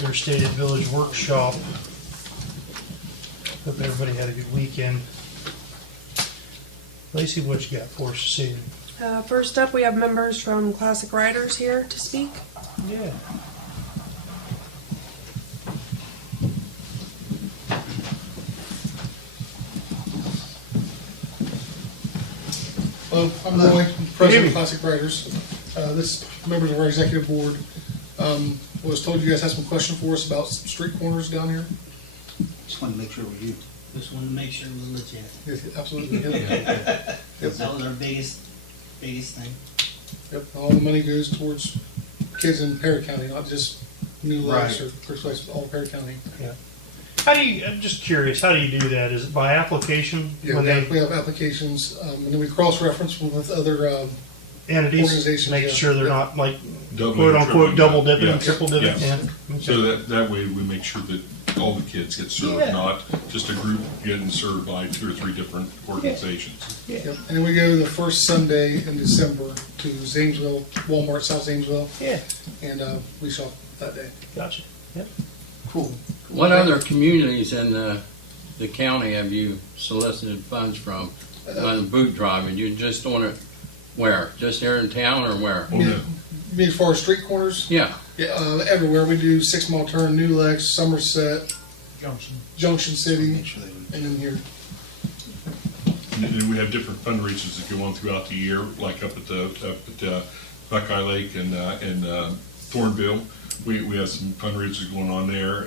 their stated village workshop. Hope everybody had a good weekend. Lacey, what you got for us this evening? First up, we have members from Classic Riders here to speak. Yeah. Hello, I'm Roy, President of Classic Riders. This is members of our executive board. Was told you guys had some questions for us about street corners down here. Just wanted to make sure it was you. Just wanted to make sure it was legit. Yes, absolutely. That was our biggest thing. Yep, all the money goes towards kids in Perry County, not just New Lakes or Crooksville, all Perry County. Yeah. How do you, I'm just curious, how do you do that? Is it by application? Yeah, we have applications, and then we cross-reference with other Entities, organizations, making yeah. sure they're Yeah. not like Doubling, quote unquote tripling, double dipping, yes, triple dipping. yes. Yeah. Okay. So that way we make sure that all the kids get served, Yeah. not just a group getting served by 2 or 3 different organizations. Yeah. Yep. And then we go the first Sunday in December to Zanesville, Walmart, South Zanesville, Yeah. and we shop that day. Gotcha. Yep. Cool. What other communities in the county have you solicited funds from on the boot drive? And you just doing it where? Just here in town or where? Oh, no. You mean as far as street corners? Yeah. Yeah, everywhere. We do 6 Mile Turn, New Lex, Somerset, Junction City, Make sure they would. and then here. And then we have different fundraisers that go on throughout the year, like up at Buckeye Lake and Thornville. We have some fundraisers going on there,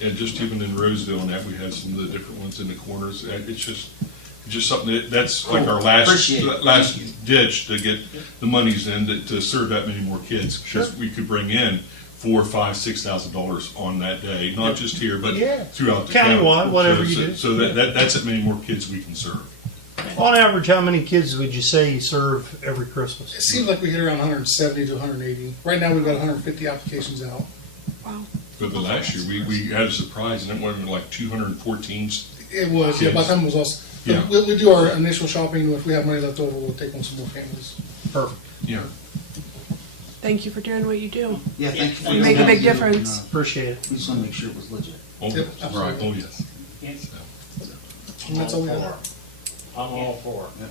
and just even in Roseville and that, we have some of the different ones in the corners. It's just something that's like our Appreciate it. last Thank you. ditch to get the monies in to serve that many more kids. Because we could bring in $4,000, $5,000, $6,000 on that day, not just here, but Yeah. throughout the county. Countywide, whatever So- you so- do. So that's that many more kids we can serve. On average, how many kids would you say you serve every Christmas? It seems like we hit around 170 to 180. Right now, we've got 150 applications out. Wow. But the last year, we had a surprise, and it went like 214. It was, yeah, by the time it was all. Yeah. We do our initial shopping. If we have money left over, we'll take on some more families. Perfect. Yeah. Thank you for doing what you do. Yeah, thank you. for You your make a big help. difference. Appreciate it. We just want to make sure it was legit. Oh, Yep, yes. absolutely. Oh, yes. And that's all we have. I'm all for it.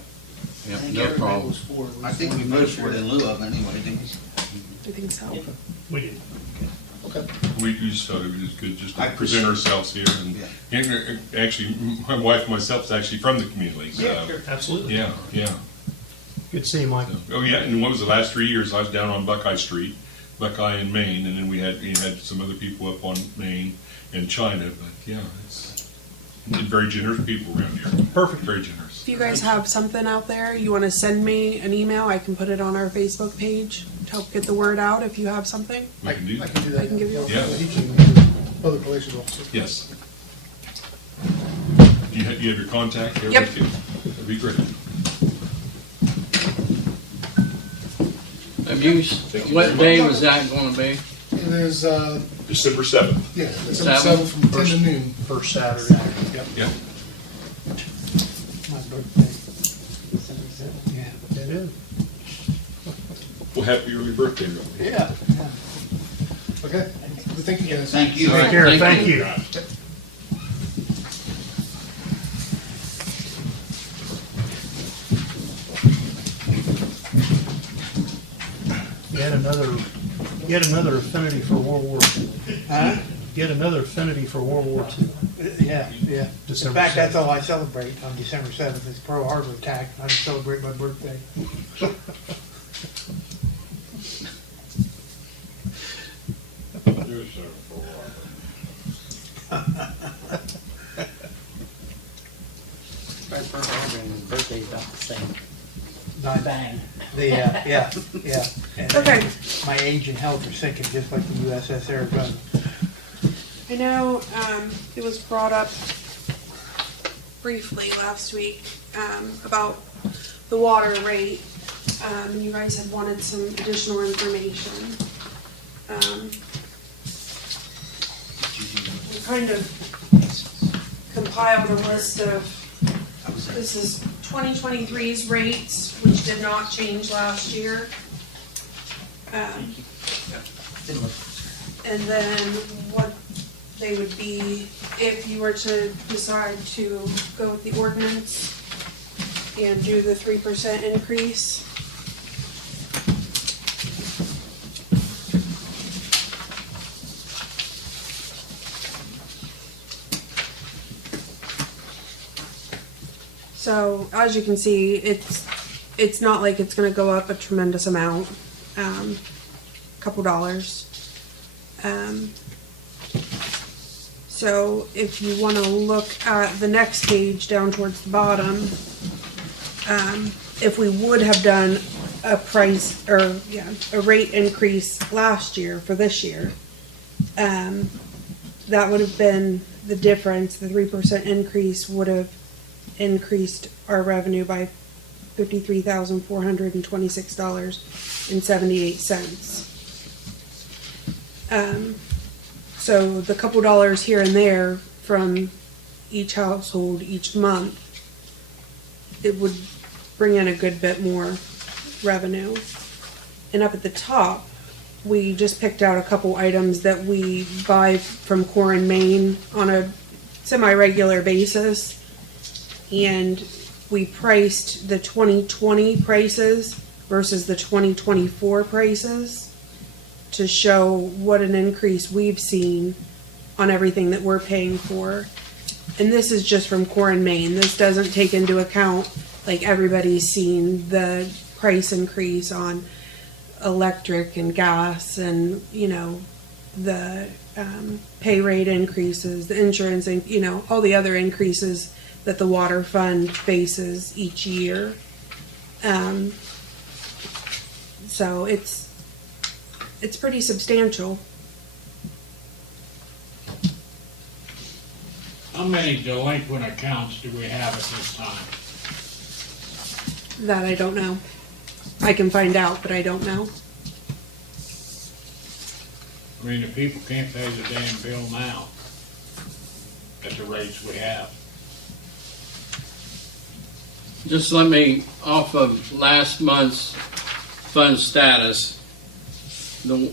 Yeah, I think no everybody problem. was for it. I think we voted for it in lieu of anyway, didn't we? I think so. We did. Okay. We just thought it was good just I to appreciate present it. ourselves here. And actually, my wife and myself is actually from the community. So, Yeah, sure. Absolutely. yeah, yeah. Good to see you, Mike. Oh, yeah, and what was the last 3 years, I was down on Buckeye Street, Buckeye and Maine, and then we had some other people up on Maine and China, but yeah, it's very generous people around here. Perfect. Very generous. If you guys have something out there, you want to send me an email, I can put it on our Facebook page to help get the word out if you have something. We can do I that. can do that. I can give you a- Yeah. He can, public relations officer. Yes. You have your contact? Yep. That'd be great. Have you, what day was that going to be? It is, December 7th. yeah, December 7th from 10 to noon. First Saturday. Yep. Yeah. My birthday. Yeah, it is. Well, happy early birthday, Rob. Yeah. Okay. Thank you guys. Thank you. Take care. Thank you. Yet another affinity for World War II. Huh? Yet another affinity for World War II. Yeah, yeah. December In fact, that's 7th. all I celebrate on December 7th, is Pearl Harbor attack. I don't celebrate my birthday. Pearl Harbor and his birthday's about the same. Not Bang. yeah. And Okay. my age and health are sinking just like the USS Arizona. I know it was brought up briefly last week about the water rate. You guys had wanted some additional information. We kind of compiled a list of, this is 2023's rates, which did not change last year. And And then what they would be if you were to decide to go with the ordinance and do the 3% increase. So as you can see, it's not like it's gonna go up a tremendous amount, couple dollars. So if you wanna look at the next page down towards the bottom, if we would have done a price, or, yeah, a rate increase last year for this year, that would have been the difference. The 3% increase would have increased our revenue by $53,426.78. So the couple dollars here and there from each household each month, it would bring in a good bit more revenue. And up at the top, we just picked out a couple items that we buy from Core and Main on a semi-regular basis. And we priced the 2020 prices versus the 2024 prices to show what an increase we've seen on everything that we're paying for. And this is just from Core and Main. This doesn't take into account, like, everybody's seen the price increase on electric and gas and, you know, the pay rate increases, the insurance, and, you know, all the other increases that the water fund faces each year. So it's pretty substantial. How many delinquent accounts do we have at this time? That I don't know. I can find out, but I don't know. I mean, the people can't pay the damn bill now at the rates we have. Just let me, off of last month's fund status, the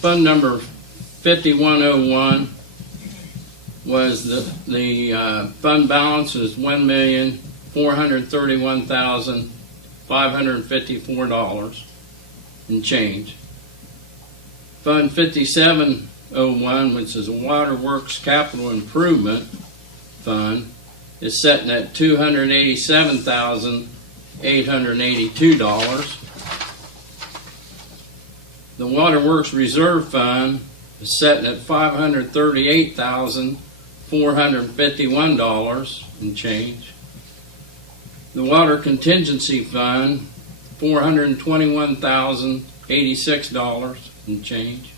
fund number 5101 was the fund balance is $1,431,554 and change. Fund 5701, which is a Waterworks Capital Improvement Fund, is sitting at $287,882. The Waterworks Reserve Fund is sitting at $538,451 and change. The Water Contingency Fund, $421,086 and change.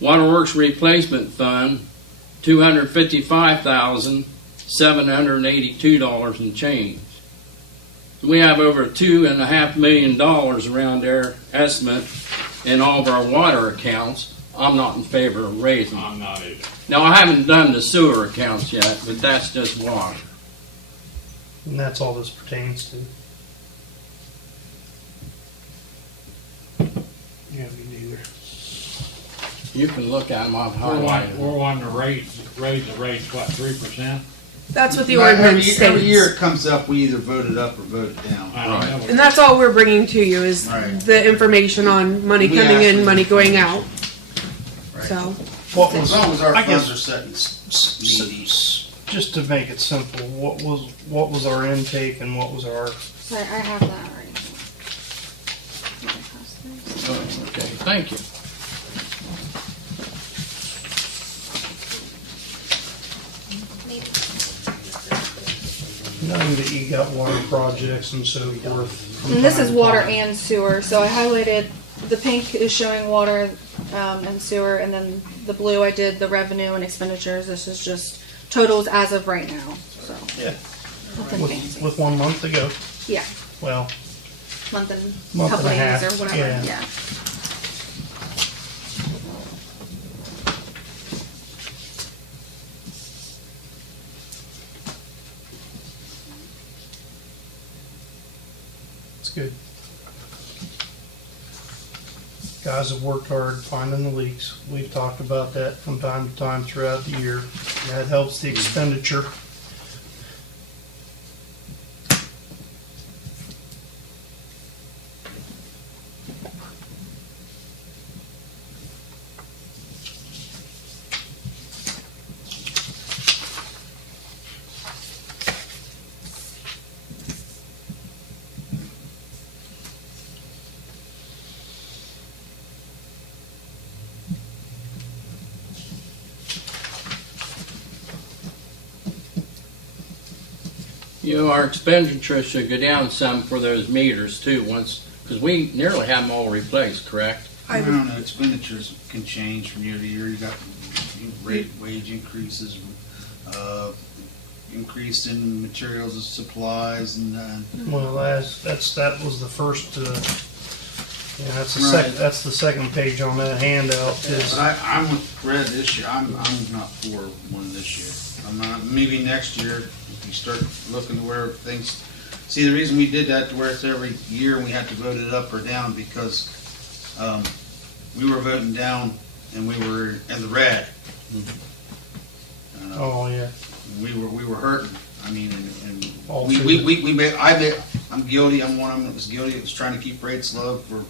Waterworks Replacement Fund, $255,782 and change. We have over $2.5 million around their estimate in all of our water accounts. I'm not in favor of raising them. I'm not either. Now, I haven't done the sewer accounts yet, but that's just water. And that's all this pertains to. Yeah, me neither. You can look at them, I've We're highlighted. wanting to raise the rates, what, 3%? That's what the Every ordinance year- states. Every year it comes up, we either vote it up or vote it down. I don't know. And that's all we're bringing to you is Right. the information on money We coming in, actually- money going out. Right. So, What As was, long as our I funds guess, are set in needy. just to make it simple, what was our intake and what was our, Sorry, I have that already. Oh, okay, thank you. knowing that you got water projects and so forth? from And this time is to water time? and sewer, so I highlighted, the pink is showing water and sewer, and then the blue I did the revenue and expenditures. This is just totals as of right now, so. Yeah. Nothing With, fancy. with 1 month to go. Yeah, Well, month and Month couple and a days half, or whatever, yeah. yeah. it's good. Guys have worked hard finding the leaks. We've talked about that from time to time throughout the year. That helps the expenditure. You know, our expenditure should go down some for those meters too, once, because we nearly have them all replaced, correct? I don't know, expenditures can change from year to year. You got wage increases, increase in materials and supplies and, Well, that was the first, yeah, that's the Right. that's the second page on that handout is, but I'm with Fred this year. I'm not for one this year. I'm not, maybe next year, if you start looking to where things, see, the reason we did that to where it's every year and we have to vote it up or down because, we were voting down and we were in the red. oh, yeah. We were hurting. I mean, and All we through made, I'm guilty. I'm one of them that was guilty. That was trying to keep rates low for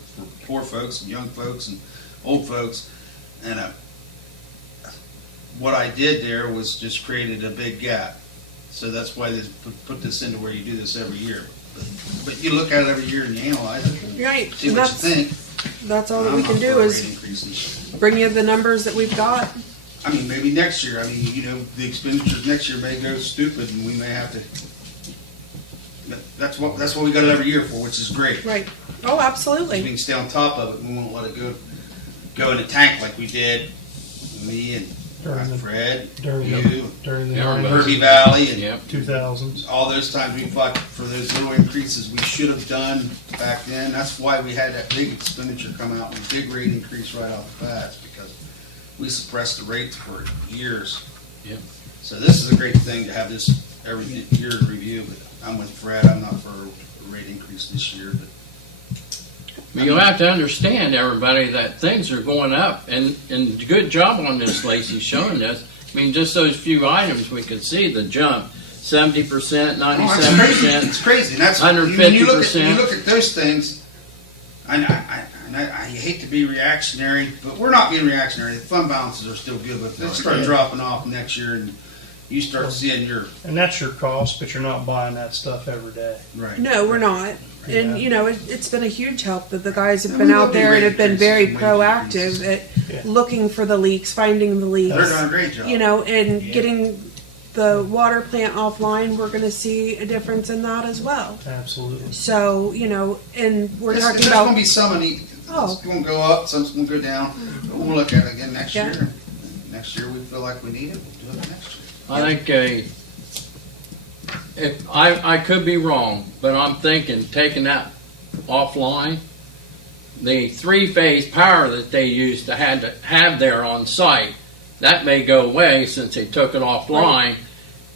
poor folks and young folks and old folks. And what I did there was just created a big gap. So that's why they put this into where you do this every year. But you look at it every year and you analyze it. And Right, see and what you think. that's all that I'm we not can for do a is rate increase. bring you the numbers that we've got. I mean, maybe next year. I mean, you know, the expenditures next year may go stupid, and we may have to. That's what we got it every year for, which is great. Right. Oh, We absolutely. can stay on top of it. We won't let it go in a tank like we did. Me and During the- Fred, during you, during the Yeah, Herbie Valley, and Yep. 2000s. all those times we fought for those little increases we should have done back then. That's why we had that big expenditure come out with a big rate increase right off the bat, because we suppressed the rates for years. Yep. So this is a great thing to have this every year to review, but I'm with Fred. I'm not for a rate increase this year, but But you'll have to understand, everybody, that things are going up, and good job on this, Lacey, showing this. I mean, just those few items, we could see the jump, 70%, oh, it's 97%. It's crazy. And that's when you look at 150%. those things. I hate to be reactionary, but we're not being reactionary. The fund balances are still good, but if they start dropping off next year, and you start seeing your And that's your cost, but you're not buying that stuff every day. right. No, we're not. Yeah. And, you know, it's been a huge help that the guys have And been we out will be there and have been rate very increases and wage proactive at Yeah. looking for the leaks, finding the leaks. They're doing a great job. You know, and getting the water plant offline, we're going to see a difference in that as well. Absolutely. So, you know, and we're talking There's going to about, be some Oh. it's going to go up, some's going to go down. But we'll look at it again next Yeah. year. Next year we feel like we need it, we'll do it next year. I think if I could be wrong, but I'm thinking taking that offline, the three-phase power that they used to have there on site, that may go away since they took it offline.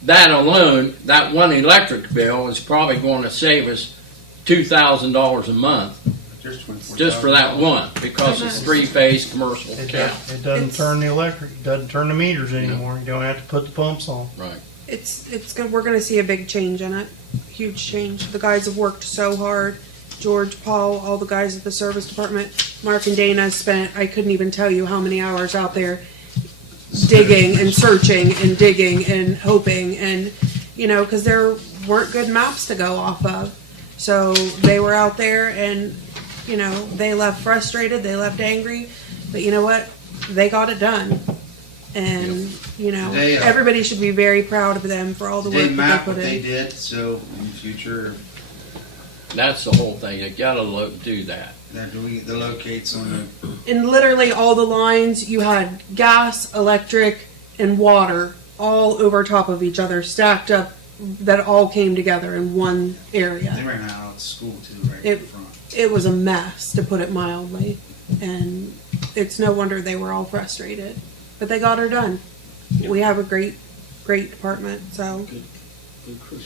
That alone, that one electric bill is probably going to save us $2,000 a month just for that one, because it's three-phase commercial It, account. it doesn't It's- turn the electric, it doesn't turn the meters anymore. You don't have to put the pumps on. Right. we're going to see a big change in it. Huge change. The guys have worked so hard. George, Paul, all the guys at the service department, Mark and Dana spent, I couldn't even tell you how many hours out there digging and searching and digging and hoping, and you know, because there weren't good maps to go off of. So they were out there, and you know, they left frustrated, they left angry, but you know what? They got it done. And you know, They, everybody should be very proud of them for all the They work that map they what put they in. did, so in the future, That's the whole thing. You gotta do that. the locates on the And literally all the lines, you had gas, electric, and water all over top of each other, stacked up, that all came together in one area. They ran out of school too, right It- in front. It was a mess, to put it mildly, and it's no wonder they were all frustrated. But they got her done. We have a great department, so, Good crew.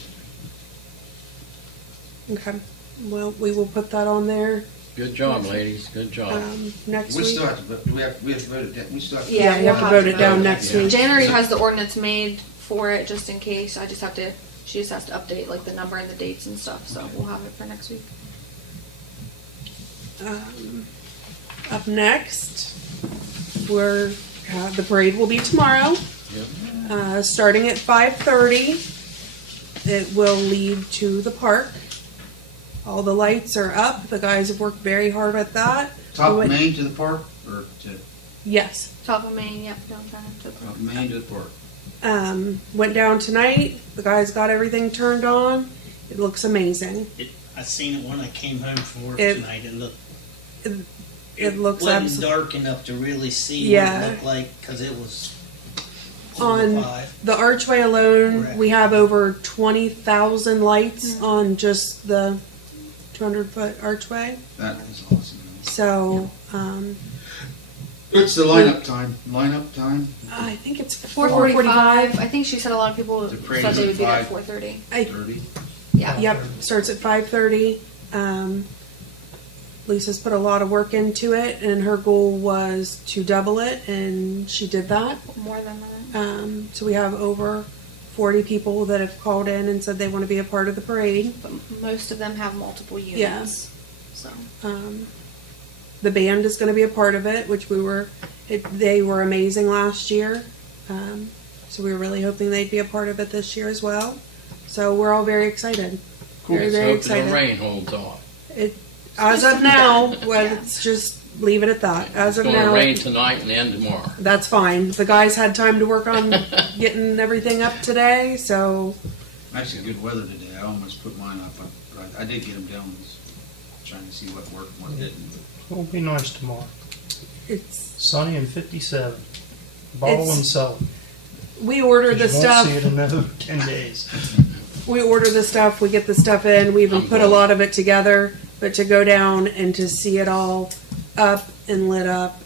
okay. Well, we will put that on there. Good job, ladies, good job. Next We week. still have to, vote. we have to vote it down, we still have to. Yeah, you we'll have to vote it down vote. next Yeah. week. Jan already has the ordinance made for it, just in case. She just has to update like the number and the dates and stuff, so we'll have it for next week. Up next, the parade will be tomorrow. Yep. Starting at 5:30. It will lead to the park. All the lights are up. The guys have worked very hard at that. Top We went- Main to the park, or to, Yes. Top of Main, yep, downtown to the top park. Main to the park? Went down tonight. The guys got everything turned on. It looks amazing. I seen it when I came home from work It- tonight. It looked. It looks wasn't absolutely dark enough to really see Yeah. what it looked like because it was on 5. the archway alone. Correct. We have over 20,000 lights on just the 200-foot archway. That is awesome. So What's the lineup time? I think it's 4:45. I think she said a lot of people The parade said is they at would be there at 5. 4:30. 30? Yeah. Yep, starts at 5:30. Lisa's put a lot of work into it, and her goal was to double it, and she did that. More than that. So we have over 40 people that have called in and said they want to be a part of the parade. But most of them have multiple units. Yeah. So The band is going to be a part of it, which they were amazing last year. So we were really hoping they'd be a part of it this year as well. So we're all very excited. Very, Let's very hope excited. the rain holds off. As of now, let's just leave it at that. As of It's gonna now, rain tonight and then tomorrow. that's fine. The guys had time to work on getting everything up today, so Actually, good weather today. I almost put mine up. I did get them down. Was trying to see what worked and what didn't. It'll be nice tomorrow. it's Sunny and 57. Bottle It's- and sell. we order 'Cause the you won't stuff. see it in another 10 days. We order the stuff, we get the stuff in, we even I'm put a glad. lot of it together, but to go down and to see it all up and lit up,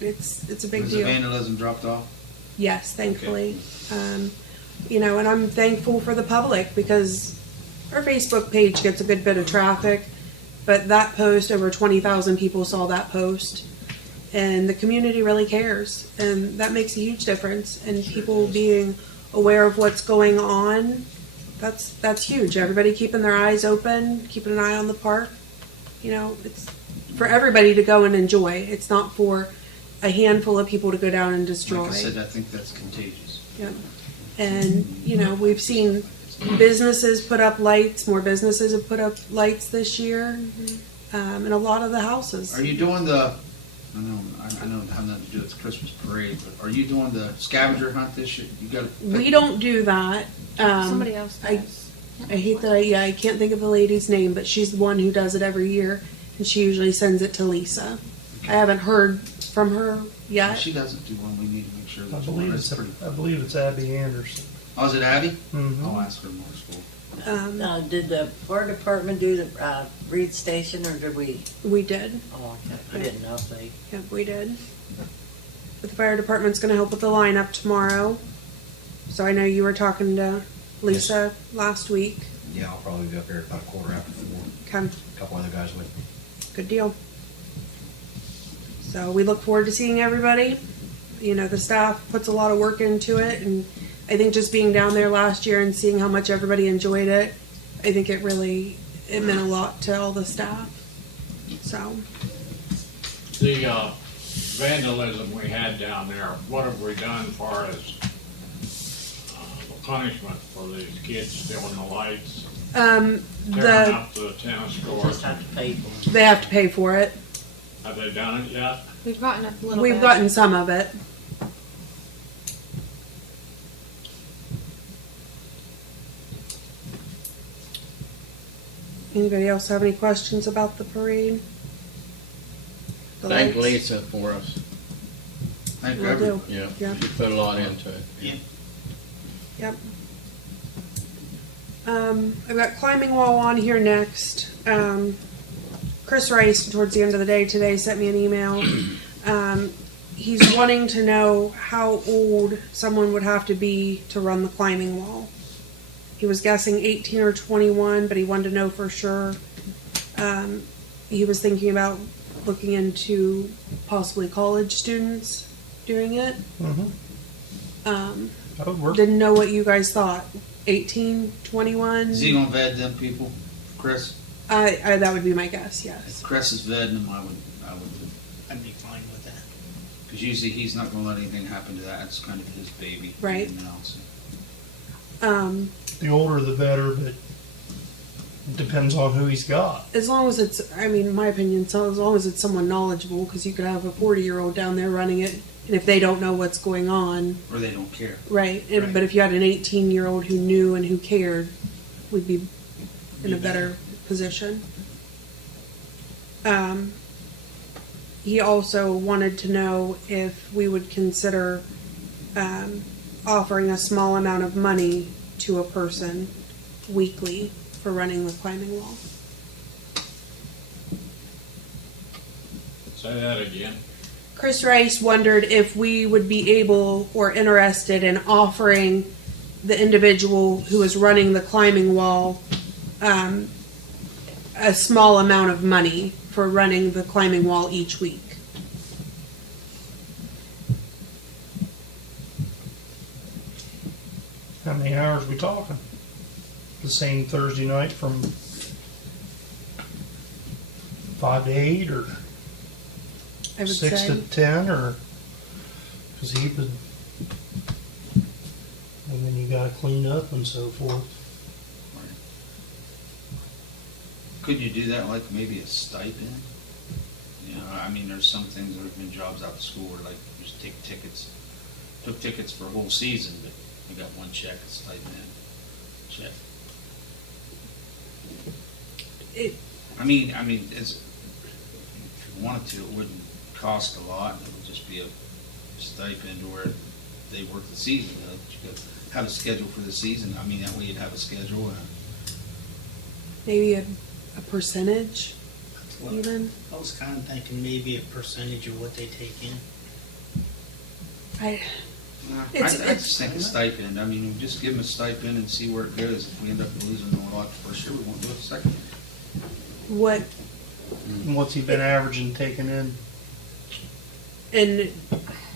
it's a big Was the deal. vandalism dropped off? Yes, thankfully. And I'm thankful for the public because our Facebook page gets a good bit of traffic, but that post, over 20,000 people saw that post. And the community really cares, and that makes a huge difference. And people being aware of what's going on, that's huge. Everybody keeping their eyes open, keeping an eye on the park. It's for everybody to go and enjoy. It's not for a handful of people to go down and destroy. Like I said, I think that's contagious. Yep. And, we've seen businesses put up lights, more businesses have put up lights this year, and a lot of the houses. Are you doing the? I know it has nothing to do with the Christmas parade, but are you doing the scavenger hunt this year? You got. We don't do that. somebody else I does. hate that I can't think of the lady's name, but she's the one who does it every year, and she usually sends it to Lisa. I haven't heard from her If yet. she doesn't do one, we need to make sure I there's believe one. it's That's pretty. I believe it's Abby Anderson. Oh, is it Abby? Mhm. I'll ask her more school. Did the fire department do the Reed Station, or did we? We did. Oh, okay. I didn't know if they. Yep, we did. But the fire department's going to help with the lineup tomorrow. So I know you were talking to Lisa last week. Yeah, I'll probably be up here about 4:15. Okay, A couple other guys with. good deal. So we look forward to seeing everybody. The staff puts a lot of work into it, and I think just being down there last year and seeing how much everybody enjoyed it, I think it meant a lot to all the staff. So, The vandalism we had down there, what have we done as far as the punishment for these kids stealing the lights, tearing up the tennis courts? Just have to pay for them. they have to pay for it. Have they done it yet? We've gotten a little We've bit. gotten some of it. Anybody else have any questions about the parade? The Thank lights? Lisa for us. Thank Will everyone. do. Yeah, Yeah. she put a lot into it. Yep. I've got climbing wall on here next. Chris Rice, towards the end of the day today, sent me an email. He's wanting to know how old someone would have to be to run the climbing wall. He was guessing 18 or 21, but he wanted to know for sure. he was thinking about looking into possibly college students doing it. That would work. Didn't know what you guys thought. 18, 21? Is he gonna vet them people, Chris? That would be my guess, If yes. Chris is vetting them, I would, I'd be fine with that. because usually he's not gonna let anything happen to that. It's kind of his baby. Right. You know, so. The older the better, but it depends on who he's got. As long as it's, I mean, in my opinion, so as long as it's someone knowledgeable, because you could have a 40-year-old down there running it, and if they don't know what's going on, Or they don't care. right? Right. But if you had an 18-year-old who knew and who cared, we'd be in a better position. He also wanted to know if we would consider offering a small amount of money to a person weekly for running the climbing wall. Say that again. Chris Rice wondered if we would be able or interested in offering the individual who is running the climbing wall a small amount of money for running the climbing wall each week. How many hours we talking? The same Thursday night from 5 to 8, or I would 6 say. to 10, or because he would, and then you got to clean up and so forth. Could you do that like maybe a stipend? You know, I mean, there's some things that have been jobs out of school where like you just took tickets for a whole season, but you got one check, a stipend check. I mean, it's, if you wanted to, it wouldn't cost a lot. It would just be a stipend where they work the season. You know, you could have a schedule for the season. I mean, that way you'd have a schedule. Maybe a percentage, Well, even. I was kind of thinking maybe a percentage of what they take in. I It's- just think a stipend. I mean, we just give them a stipend and see where it goes. If we end up losing a lot the first year, we won't do it the second year. What, And what's he been averaging taking in? and It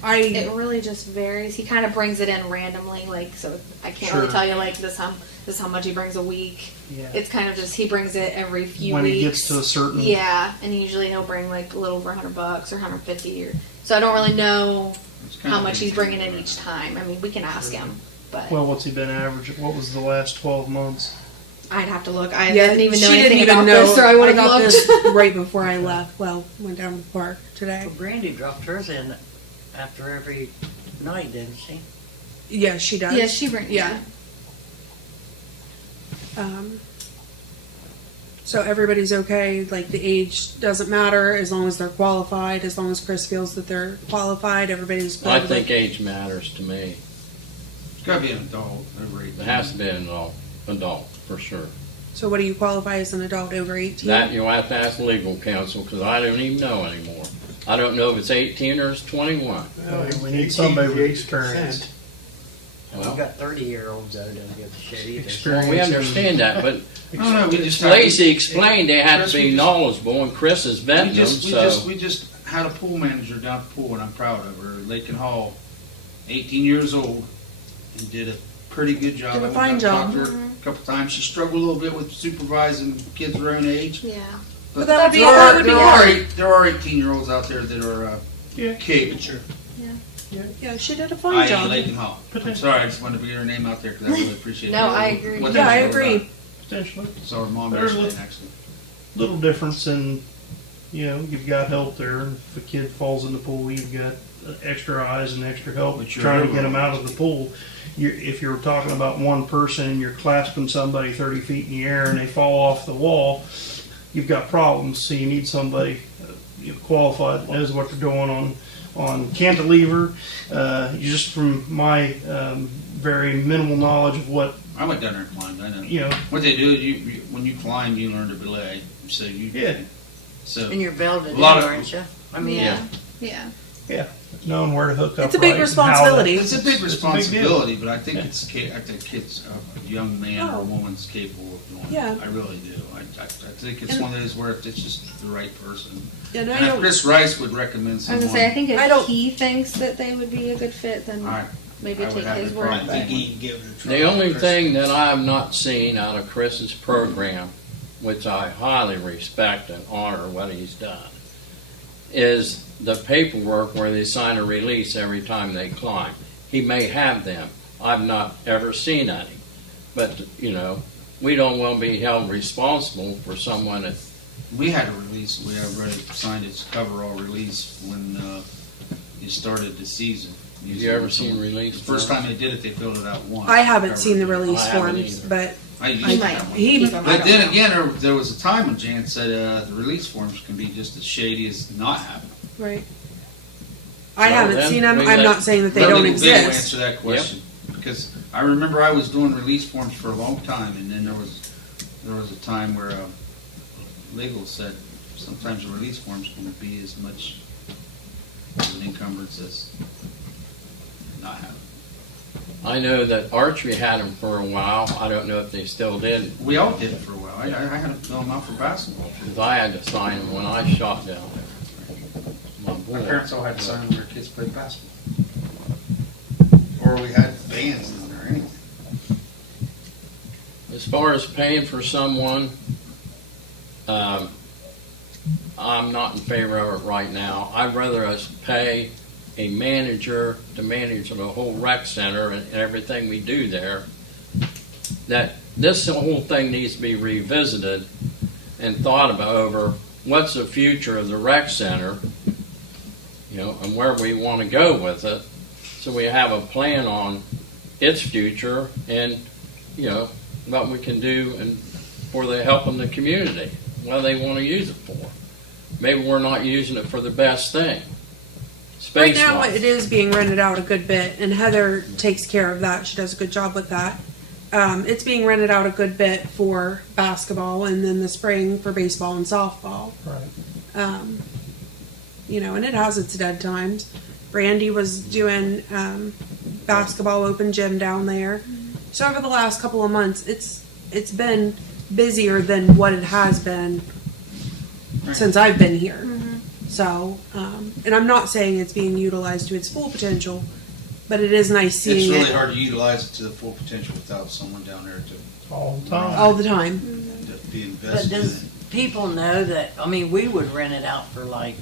I, really just varies. He kind of brings it in randomly, like, so I can't Sure. really tell you like this how much he brings a week. Yeah. It's kind of just he brings it every few When weeks. he gets to a certain, Yeah, and usually he'll bring like a little over $100 or 150, or so I don't really know It's kind how of much he's easy. bringing in each time. I mean, we can ask him, but well, what's he been averaging? What was the last 12 months? I'd have to look. I yeah, didn't even know she anything didn't even about know. this, or I would have got looked. this right before I left. Well, went down to the park today. Well, Brandy dropped hers in after every night, didn't she? Yeah, she does. Yeah, she brings. Yeah. So everybody's okay. Like the age doesn't matter as long as they're qualified. As long as Chris feels that they're qualified, everybody's good. I with think it. age matters to me. It's got to be an adult over 18. It has to be an adult, for sure. So what do you qualify as an adult over 18? That you'll have to ask legal counsel, because I don't even know anymore. I don't know if it's 18 or it's 21. We need somebody with experience. And we've got 30-year-olds that don't give a shit either. Experience. Well, we understand that, but No, no, we just Lacey explained they had Chris, to we be just- knowledgeable, and Chris is vetting them, so. We just had a pool manager down at the pool, and I'm proud of her, Lakin Hall, 18 years old, and did a pretty good job. Did a I went fine down and job. talked to her a couple times. She struggled a little bit with supervising kids her own age. Yeah. But that would be- there that are- would be there are hard. eight- There are 18-year-olds out there that are Yeah. capable. Yeah, she did a fine job. Lakin Hall. I'm sorry, I just wanted to get her name out there because I really appreciate it. No, I agree. What Yeah, I they know agree. about it. Potentially. Saw her mom There's yesterday, actually. Little difference in, you've got help there. If a kid falls in the pool, you've got extra eyes and extra help But you're trying to get over. them out of the pool. If you're talking about one person and you're clasping somebody 30 feet in the air and they fall off the wall, you've got problems. So you need somebody qualified that knows what they're doing on cantilever. Just from my very minimal knowledge of what, I went down there and climbed. I know. What they do is you when you climb, you learn to belay. So you Yeah. So And you're belted A in, lot of- aren't you? I mean, Yeah. Yeah. knowing where to hook up. It's a big right and how responsibility. It's a big deal. responsibility, but I think I think it's a young man or a Oh. woman's capable of doing Yeah. it. I really do. I think it's And- one of those where if it's just the right person. And I And if don't, Chris Rice would recommend I was someone. gonna say, I think I if don't- he thinks that they would be a good fit, then I- maybe I would take have his no word. problem. I think he'd give it a try. The only thing that I have not seen out of Chris's program, which I highly respect and honor what he's done, is the paperwork where they sign a release every time they climb. He may have them. I've not ever seen any. But, we don't want to be held responsible for someone that, We had a release, we already signed its coverall release when you started the season. have you ever seen release? The first forms? time they did it, they filled it out once. I haven't seen the release I haven't forms, either. but I used He to might have one. he, keep them. I But don't then know. again, there was a time when Jan said the release forms can be just as shady as not having them. right. I Well, haven't then seen them. we I'm let- not saying that they Let don't Legal Bill exist. answer that question, because I remember I was doing release forms for a long time, and then there was a time where legal said sometimes the release forms can be as much of an encumbrance as not having. I know that Archery had them for a while. I don't know if they still did, We all did it for a while. I had to fill them out for basketball. because I had to sign them when I shot down there. My My boy. parents all had to sign them when their kids played basketball, or we had bands down there. Anything. As far as paying for someone, I'm not in favor of it right now. I'd rather us pay a manager to manage the whole rec center and everything we do there. That this whole thing needs to be revisited and thought about over what's the future of the rec center, and where we want to go with it. So we have a plan on its future and, what we can do and for the helping the community, what they want to use it for. Maybe we're not using it for the best thing. Right Space now, wise. it is being rented out a good bit, and Heather takes care of that. She does a good job with that. It's being rented out a good bit for basketball, and then the spring for baseball and softball. Right. And it has its dead times. Brandy was doing basketball open gym down there. So over the last couple of months, it's been busier than what it has been since I've been here. So, and I'm not saying it's being utilized to its full potential, but it is nice It's seeing really it hard to utilize it to the full potential without someone down there All the time. all the time. to be But invested in does it. people know that, we would rent it out for like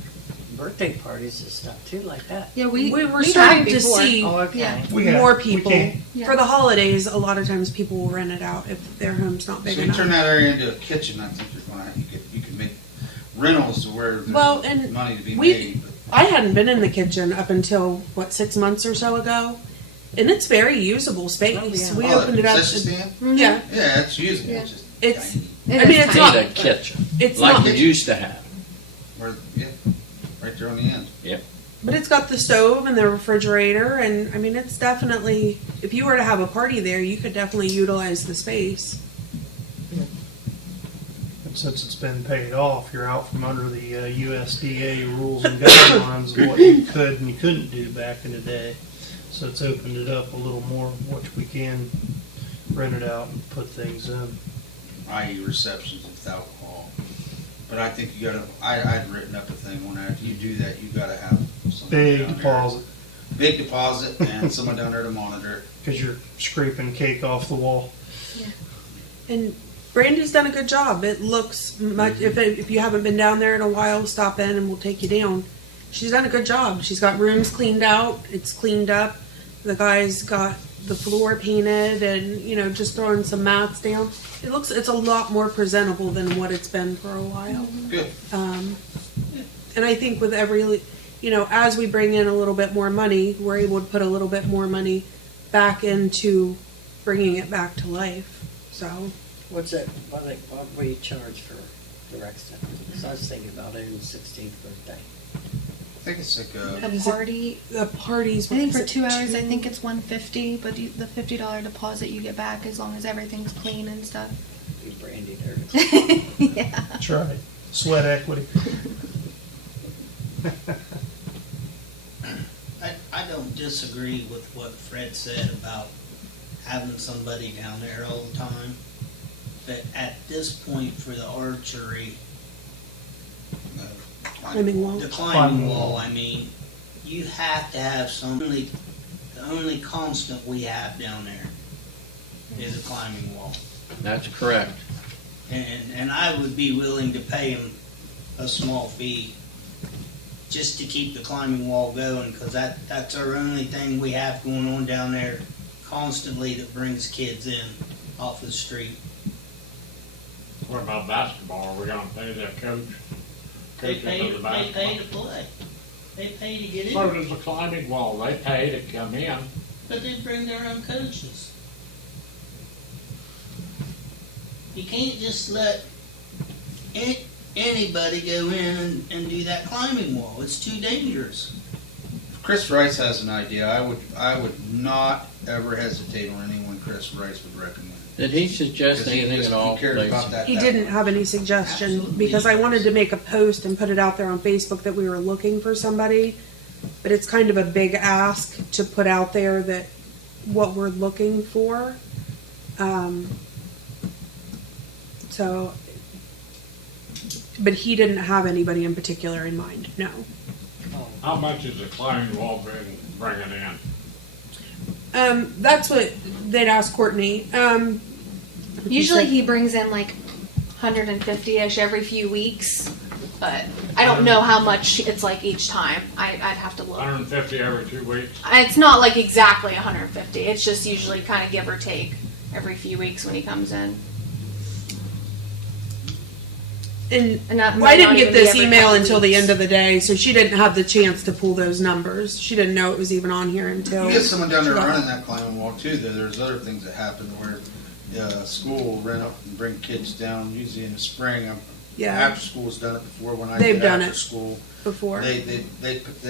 birthday parties and stuff too, like that. Yeah, we We were we starting have to before. see Oh, okay. Yeah. We have- more we people. can. Yeah. For the holidays, a lot of times people will rent it out if their home's not big So you enough. turn that area into a kitchen, I think you're gonna, you could make rentals to where Well, there's and money to be we- made. But I hadn't been in the kitchen up until 6 months or so ago, and it's very usable space. Oh, yeah. We Oh, opened the it up. concession stand? Yeah, Yeah, it's usable. Yeah. It's just It's- tiny. It I mean, is it's tiny. not- Need a kitchen, it's like not, you used to have. Where, yeah, right there on the end. but it's got the stove and the refrigerator, and I mean, it's definitely. If you were to have a party there, you could definitely utilize the space. And since it's been paid off, you're out from under the USDA rules and guidelines of what you could and you couldn't do back in the day. So it's opened it up a little more, which we can rent it out and put things in. I.e. receptions with alcohol. But I think you gotta, I'd written up a thing when you do that, you gotta have someone Big down there. deposit, Big deposit and someone down there to monitor it. because you're scraping cake off the wall. And Brandy's done a good job. It looks much. If you haven't been down there in a while, stop in and we'll take you down. She's done a good job. She's got rooms cleaned out. It's cleaned up. The guys got the floor painted and just throwing some mats down. It's a lot more presentable than what it's been for a while. Good. And I think with every, as we bring in a little bit more money, we're able to put a little bit more money back into bringing it back to life. So. What's that, what do you charge for the rec center? So I was thinking about it on the 16th birthday. I think it's like The Is it- party. The parties. I think for what is it, 2 hours, I two? think it's $150, but the $50 deposit you get back as long as everything's clean and stuff. Be Brandy there. Yeah. That's right. Sweat equity. I don't disagree with what Fred said about having somebody down there all the time. But at this point for the archery, Climbing wall. the climbing wall, I mean, you have to have the only constant we have down there is a climbing wall. That's correct. And I would be willing to pay him a small fee just to keep the climbing wall going, because that's our only thing we have going on down there constantly that brings kids in off the street. What about basketball? Are we gonna pay their coach? They Coaches pay, of the they basketball? pay to play. They pay to get So in, does the climbing wall. They pay to come in. but they bring their own coaches. You can't just let anybody go in and do that climbing wall. It's too dangerous. If Chris Rice has an idea, I would not ever hesitate on anyone Chris Rice would recommend. Did he suggest Because he anything just- at all? he cares please? about that. He didn't have any suggestion Absolutely. because I wanted to make a post and put it out there on Facebook that we were looking for somebody. But it's kind of a big ask to put out there that what we're looking for. But he didn't have anybody in particular in mind, no. How much is the climbing wall bringing in? That's what they'd ask Courtney. Usually he brings in like 150-ish every few weeks, but I don't know how much it's like each time. I'd have to look. 150 every 2 weeks? It's not like exactly 150. It's just usually kind of give or take every few weeks when he comes in. And that I might didn't not get even be this every email couple until the weeks. end of the day, so she didn't have the chance to pull those numbers. She didn't know it was even on here until. You get someone down there she got- running that climbing wall too, though, there's other things that happen where school will rent up and bring kids down, usually in the spring. Yeah. After school's done it before, when I They've did done after it school. before. They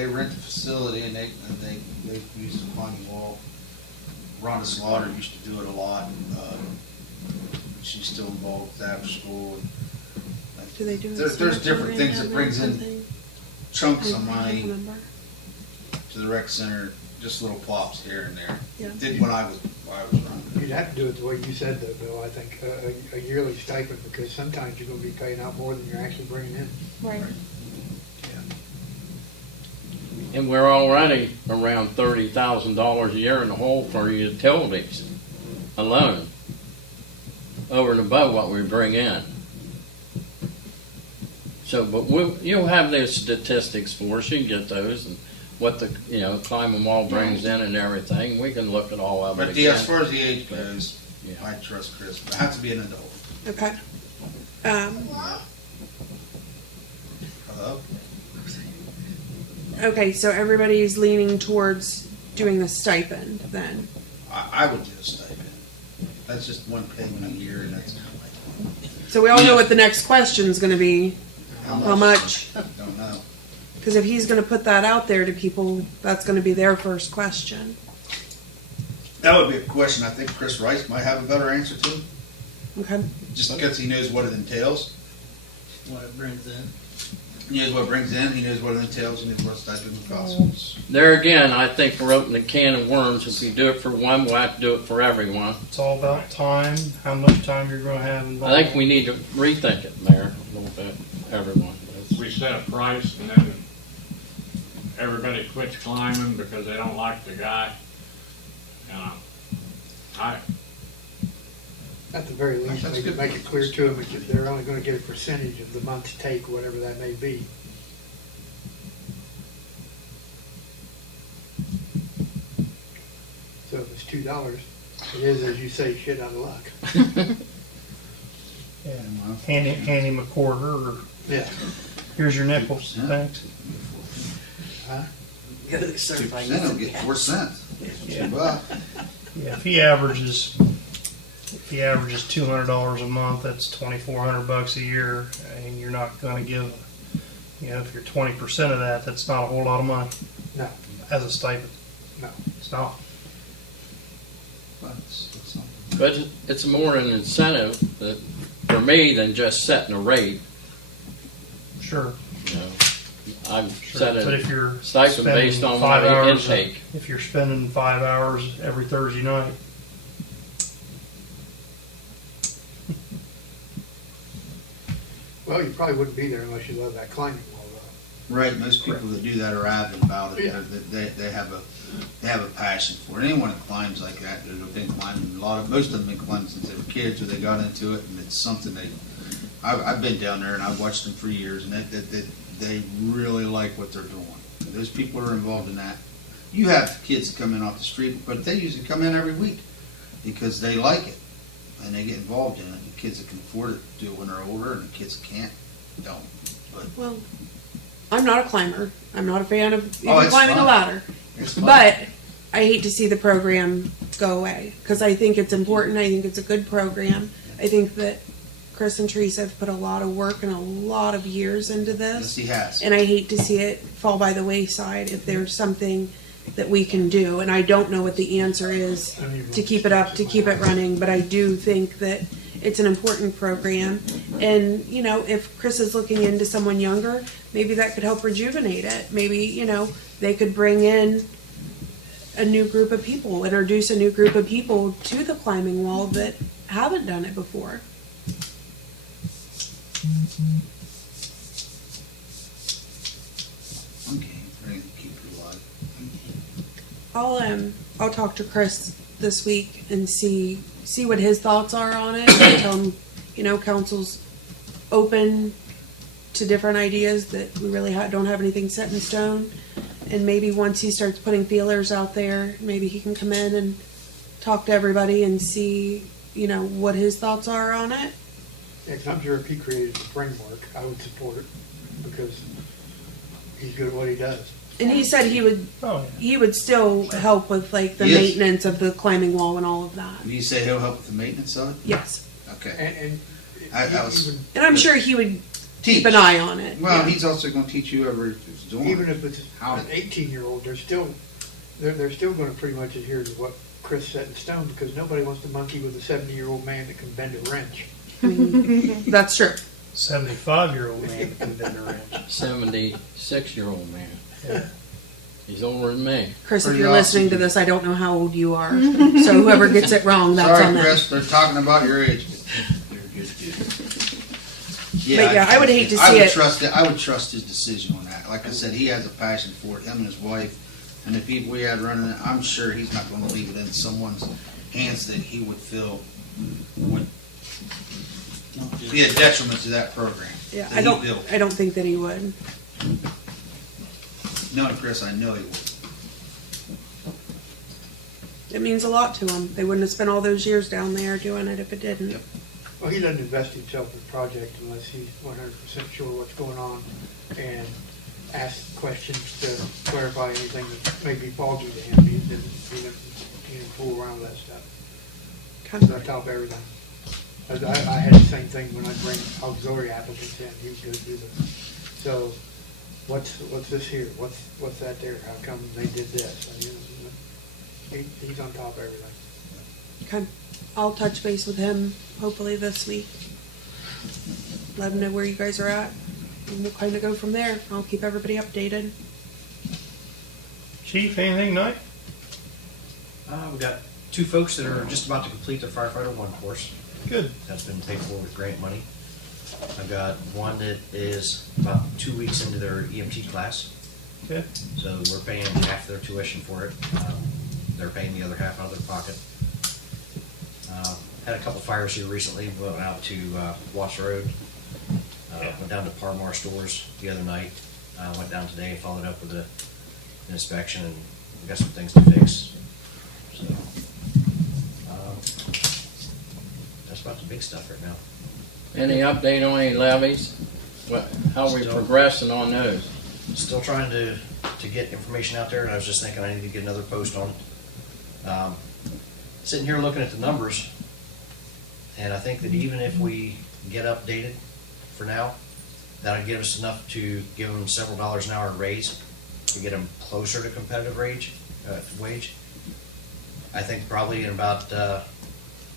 rent the facility and they use the climbing wall. Rhonda Slaughter used to do it a lot. She's still involved with after school. Do they do it There's different things that brings in something? chunks of I don't money remember. to the rec center, just little plops here and there. Yeah. Did when I was running. You'd have to do it the way you said though, Bill, I think, a yearly stipend, because sometimes you're gonna be paying out more than you're actually bringing in. Right. And we're already around $30,000 a year in the hole for utilities alone, over and above what we bring in. So, but you'll have those statistics for us. You can get those and what the climbing wall brings in and everything. We can look at all of it But again. as far as the age goes, Yeah. I trust Chris. But it has to be an adult. Okay. Hello? Okay, so everybody's leaning towards doing the stipend then. I would do a stipend. That's just one payment a year, and that's So we all know what the next question's going to be. How much? Don't know. Because if he's going to put that out there to people, that's going to be their first question. That would be a question I think Chris Rice might have a better answer to, Okay. just because he knows what it entails. What it brings in. He knows what it brings in, he knows what it entails, he knows what stipend would cost. There again, I think we're opening a can of worms. If we do it for one, we'll have to do it for everyone. It's all about time, how much time you're gonna have involved. I think we need to rethink it, Mayor, a little bit, everyone. We set a price and then everybody quits climbing because they don't like the guy. At the very least, That's maybe good. make it clear to them that they're only gonna get a percentage of the month's take, whatever that may be. So if it's $2, it is, as you say, shit out of luck. Hand him a quarter, or Yeah. here's your nickels, thanks. Huh? Go to the certified 2%, he'll use get of 4 gas. cents. Yeah. $2. Yeah, if he averages $200 a month, that's $2,400 a year, and you're not going to give, if you're 20% of that, that's not a whole lot of money No, as a stipend. no. It's not. That's something. But it's more an incentive that, for me than just setting a rate. Sure. I've Sure. set But a if you're stipend based spending on 5 my hours, intake. if you're spending 5 hours every Thursday night, Well, you probably wouldn't be there unless you love that climbing wall, though. Right, most people that do that are avid about it. Yeah. They have a passion for it. Anyone that climbs like that, that have been climbing, most of them have been climbing since they were kids or they got into it, and it's something I've been down there and I've watched them for years, and they really like what they're doing. Those people are involved in that. You have kids that come in off the street, but they usually come in every week because they like it and they get involved in it. The kids that can afford it do it when they're older, and the kids that can't don't. But Well, I'm not a climber. I'm not a fan of even it's climbing fun. a ladder. it's fun. But I hate to see the program go away because I think it's important. I think it's a good program. I think that Chris and Teresa have put a lot of work and a lot of years into yes, this. he has. And I hate to see it fall by the wayside if there's something that we can do. And I don't know what the answer is to keep it up, to keep it running, but I do think that it's an important program. And, you know, if Chris is looking into someone younger, maybe that could help rejuvenate it. Maybe, you know, they could bring in a new group of people, introduce a new group of people to the climbing wall that haven't done it before. Okay, ready to keep it alive. I'll talk to Chris this week and see what his thoughts are on it. And tell him, you know, council's open to different ideas, that we really don't have anything set in stone. And maybe once he starts putting feelers out there, maybe he can come in and talk to everybody and see, you know, what his thoughts are on it. Yeah, 'cause I'm sure if he created the framework, I would support it because he's good at what he does. And he said he oh, would still help with like the Yes. maintenance of the climbing wall and all of that. You say he'll help with the maintenance of it? Yes. Okay. And I was- even, And I'm sure he would Teach. keep an eye on it. Well, Yeah. he's also going to teach you whoever is doing even it. if it's How an to- 18-year-old, they're still going to pretty much adhere to what Chris set in stone because nobody wants to monkey with a 70-year-old man that can bend a wrench. That's true. 75-year-old man can bend a wrench. 76-year-old man. Yeah. He's older than me. Chris, if Pretty you're listening to awesome. this, I don't know how old you are. So whoever gets it wrong, that's Sorry, on them. Chris, they're talking about your age. You're a good dude. But yeah, I would hate to I see would it. trust it. I would trust his decision on that. Like I said, he has a passion for it. Him and his wife, and the people he had running it. I'm sure he's not going to leave it in someone's hands that he would feel would be a detriment to that program. Yeah, that I he built. don't think that he would. Knowing Chris, I know he would. It means a lot to him. They wouldn't have spent all those years down there doing it if it didn't. Yep. Well, he doesn't invest himself in the project unless he's 100% sure what's going on and ask questions to clarify anything that may be foggy to him. He doesn't fool around with that stuff. He's on top of everything. I had the same thing when I bring auxiliary applicants in. He was going to do this. So, what's this here? What's that there? How come they did this? He's on top of everything. Okay. I'll touch base with him hopefully this week. Let him know where you guys are at. And we'll kind of go from there. I'll keep everybody updated. Chief, anything tonight? We got 2 folks that are just about to complete their firefighter 1 course. Good. That's been paid for with grant money. I've got one that is about 2 weeks into their EMT class. Okay. So we're paying half their tuition for it. They're paying the other half out of their pocket. Had a couple fires here recently. We went out to Watts Road. Went down to Parmar Stores the other night. Went down today and followed up with an inspection, and we got some things to fix. So that's about the big stuff right now. Any update on any levies? How are we Still. progressing on those? Still trying to get information out there, and I was just thinking I need to get another post on it. Sitting here looking at the numbers, and I think that even if we get updated for now, that'll give us enough to give them several dollars an hour raise to get them closer to competitive wage. I think probably in about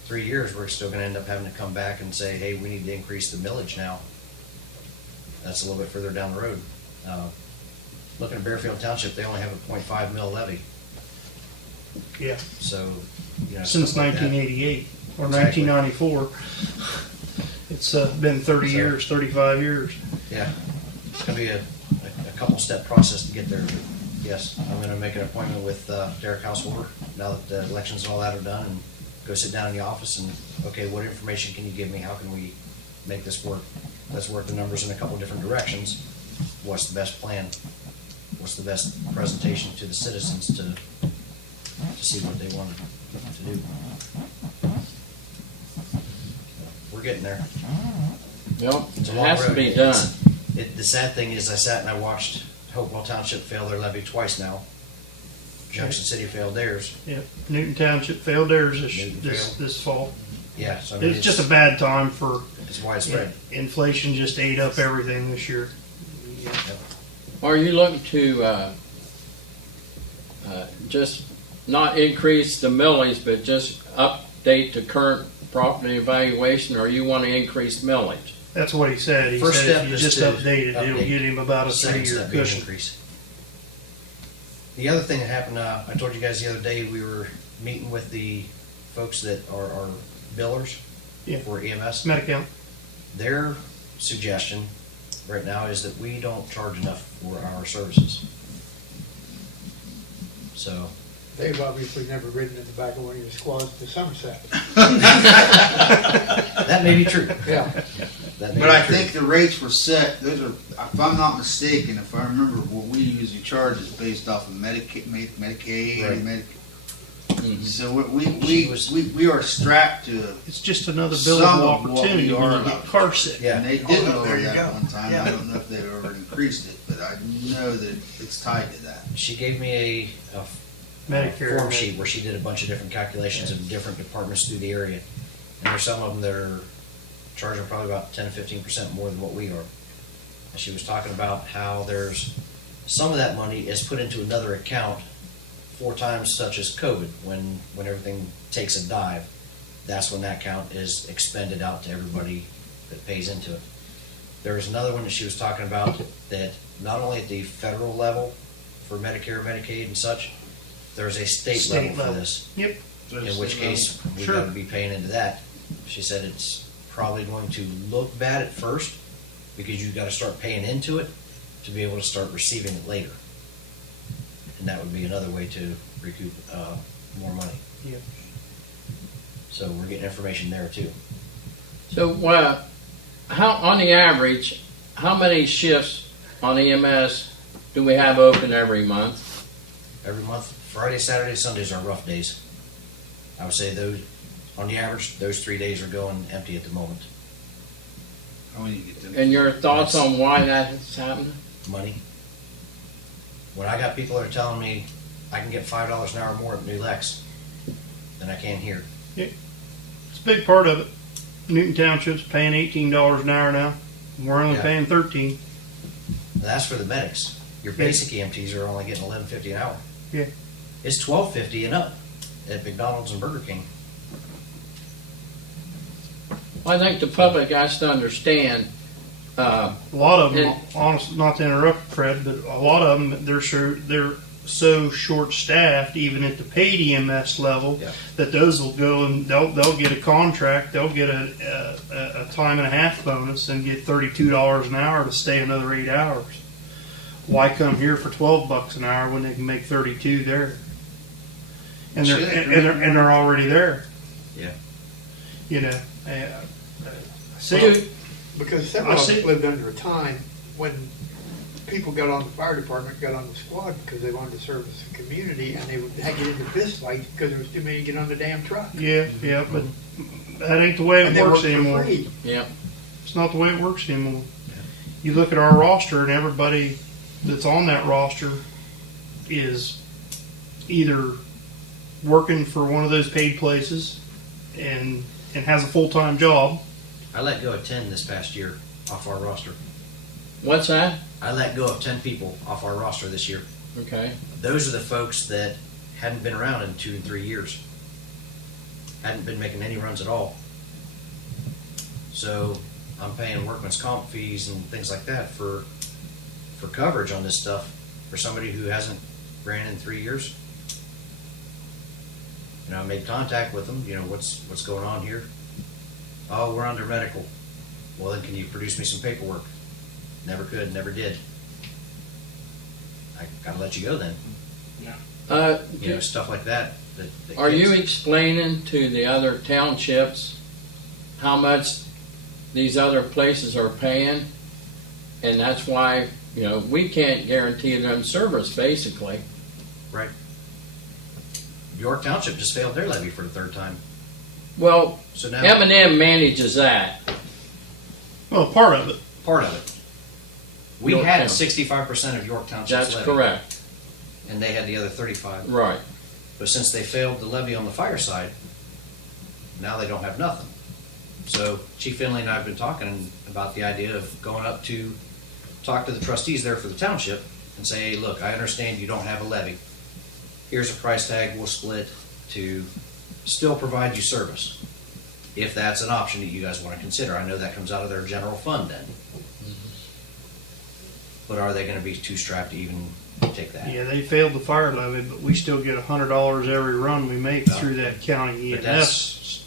3 years, we're still going to end up having to come back and say, hey, we need to increase the millage now. That's a little bit further down the road. looking at Bearfield Township, they only have a .5 mil levy, Yeah, so, you know. since stuff like that. 1988 or Exactly. 1994. It's been 30 So- years, 35 years. Yeah, it's gonna be a couple step process to get there. Yes, I'm gonna make an appointment with Derek Householder now that the elections and all that are done, and go sit down in the office and, okay, what information can you give me? How can we make this work? Let's work the numbers in a couple different directions. What's the best plan? What's the best presentation to the citizens to see what they want to do? We're getting there. Well, It's it a long has to road. be done. The sad thing is, I sat and I watched Hopewell Township fail their levy twice now. Junction City failed theirs. Yep. Newton Township failed theirs Newton this failed. this fall. Yeah, so I mean, It's just a bad time for it's widespread. inflation. Just ate up everything this year. Are you looking to just not increase the millage, but just update the current property evaluation, or you want to increase millage? That's what he said. He First said step if you is just to update it, it'll update. get him about a Second 3-year step being cushion. increase. The other thing that happened, I told you guys the other day, we were meeting with the folks that are billers Yeah. for EMS. Medicount. Their suggestion right now is that we don't charge enough for our services. So, They've obviously never ridden in the back of one of your squads to Somerset. that may be true. Yeah. That may But be I true. think the rates were set, those are, if I'm not mistaken, if I remember, what we usually charge is based off of Medicaid, Right. So we are strapped to, It's just another Some billable of what opportunity we when are you allowed. get car sick. Yeah. and they did Oh, lower there you that go. at one time. Yeah. I don't know if they ever increased it, but I know that it's tied to that. She gave me a Medicare. form sheet where she did a bunch of different calculations of different departments through the area. And there's some of them that are charging probably about 10 to 15% more than what we are. And she was talking about how there's, some of that money is put into another account for times such as COVID, when everything takes a dive. That's when that account is expended out to everybody that pays into it. There was another one that she was talking about that not only at the federal level for Medicare, Medicaid and such, there's a state level for this. Yep. In which case, we've Sure. got to be paying into that. She said it's probably going to look bad at first, because you've got to start paying into it to be able to start receiving it later. And that would be another way to recoup more money. Yep. So we're getting information there too. So, how, on the average, how many shifts on EMS do we have open every month? Every month, Friday, Saturday, Sundays are rough days. I would say those, on the average, those 3 days are going empty at the moment. How many you get them? And your thoughts on why that's happening? Money. When I got people that are telling me I can get $5 an hour more at New Lex than I can here. It's a big part of it. Newton Township's paying $18 an hour now. We're only Yeah. paying 13. And that's for the medics. Your basic EMTs are only getting $11.50 an hour. Yeah. It's $12.50 and up at McDonald's and Burger King. I think the public has to understand, A lot of them, And- honest, not to interrupt Fred, but a lot of them, they're so short-staffed, even at the paid EMS level, Yeah. that those will go and they'll get a contract, they'll get a time and a half bonus and get $32 an hour to stay another 8 hours. Why come here for $12 an hour when they can make 32 there? And they're Shit, and they're already there. Yeah. You know. See, Dude, Because I several of see. us lived under a time when people got on the fire department, got on the squad because they wanted to service the community, and they would had to get into fist fights because there was too many to get on the damn truck. yeah, but that ain't the way And it they works worked for anymore. free. yeah, It's not the way it works anymore. You look at our roster, and everybody that's on that roster is either working for one of those paid places and has a full-time job. I let go of 10 this past year off our roster. what's that? I let go of 10 people off our roster this year. Okay, Those are the folks that hadn't been around in 2 and 3 years. Hadn't been making any runs at all. So I'm paying workman's comp fees and things like that for coverage on this stuff for somebody who hasn't ran in 3 years. You know, I made contact with them, you know, what's going on here? Oh, we're under medical. Well, then can you produce me some paperwork? Never could, never did. I gotta let you go then. You know, stuff like that. that Are you kids- explaining to the other townships how much these other places are paying? And that's why, you know, we can't guarantee them service, basically. Right. York Township just failed their levy for the third time. Well, So now, M&M manages that. Well, part of it. part of it. We York had Township. 65% of York Township's That's levy. correct. And they had the other 35. Right. But since they failed the levy on the fire side, now they don't have nothing. So Chief Finley and I have been talking about the idea of going up to talk to the trustees there for the township and say, hey, look, I understand you don't have a levy. Here's a price tag we'll split to still provide you service, if that's an option that you guys want to consider. I know that comes out of their general fund then. But are they going to be too strapped to even take that? Yeah, they failed the fire levy, but we still get $100 every run we make No. through that county But EMS.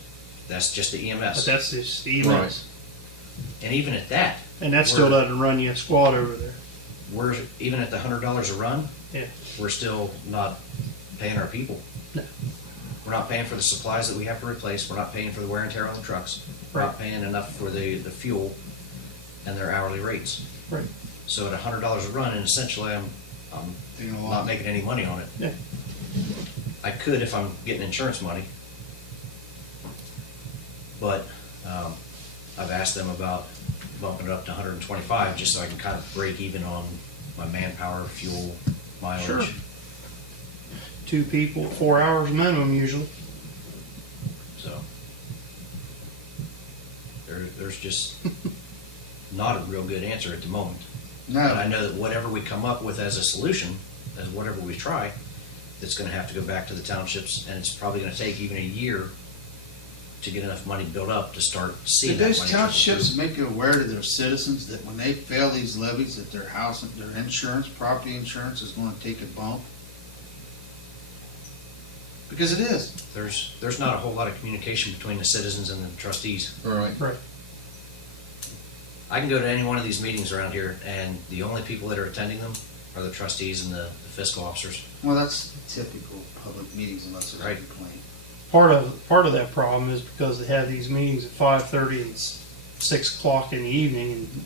that's just the But EMS. that's just the EMS. Right. And even at that, And that still We're- doesn't run you a squad over there. we're, even at the $100 a run, Yeah. we're still not paying our people. No. We're not paying for the supplies that we have to replace. We're not paying for the wear and tear on the trucks. We're not paying enough for the fuel and their hourly rates. Right. So at $100 a run, and essentially I'm You know, not making any money on it. Yeah. I could if I'm getting insurance money. But I've asked them about bumping it up to 125 just so I can kind of break even on my manpower, fuel, mileage. Sure. 2 people, 4 hours minimum usually. So there's just not a real good answer at the moment. No. And I know that whatever we come up with as a solution, as whatever we try, it's going to have to go back to the townships, and it's probably going to take even a year to get enough money built up to start seeing Did that those money trickle townships through. make it aware to their citizens that when they fail these levies, that their house, their insurance, property insurance is gonna take a bump? Because it is. There's not a whole lot of communication between the citizens and the trustees. Right. Right. I can go to any one of these meetings around here, and the only people that are attending them are the trustees and the fiscal officers. Well, that's typical public meetings unless there's a Right. complaint. Part of that problem is because they have these meetings at 5:30 and 6 o'clock in the evening, and